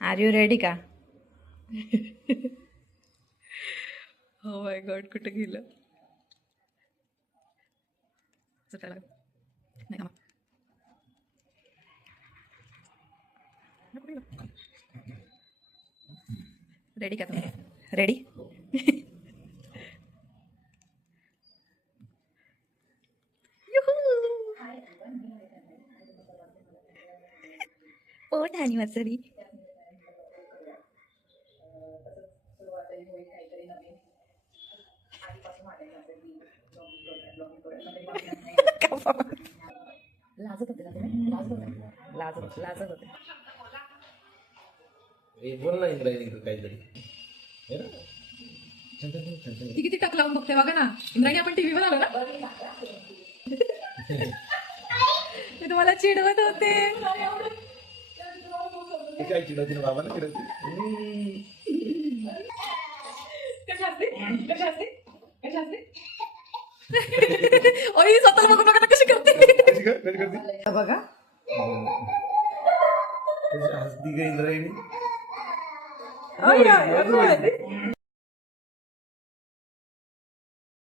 R you ready का? हो माय God, कुठं गेलं? नाही रेडी का तुम्ही? रेडी? Fourth anniversary. लाजत होते ना तुम्ही? लाजत होते. बोल ना इंद्रायणी काहीतरी. ती किती टक लावून बघते बघा ना. इंद्रायणी, आपण टीव्हीवर आलो ना. मी तुम्हाला चिडवत होते. काय चिडवते ना बाबाला चिडवते. ओय, स्वतःला बघून बघा कशी करते. बघा हसती का इंद्रायणी? ओय, ओय, ओय.